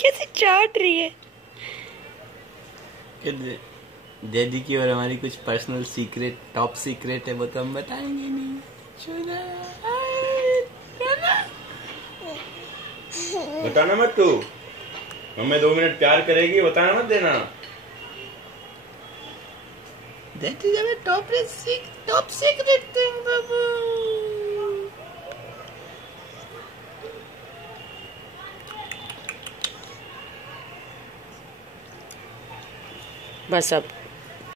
कैसे चाट रही है। डैडी की और हमारी कुछ पर्सनल सीक्रेट, टॉप सीक्रेट है, वो तो हम बताएंगे नहीं। बताना मत तू, मम्मी 2 मिनट प्यार करेगी, बताना मत देना। That is our top secret thing, बाबू। बस अब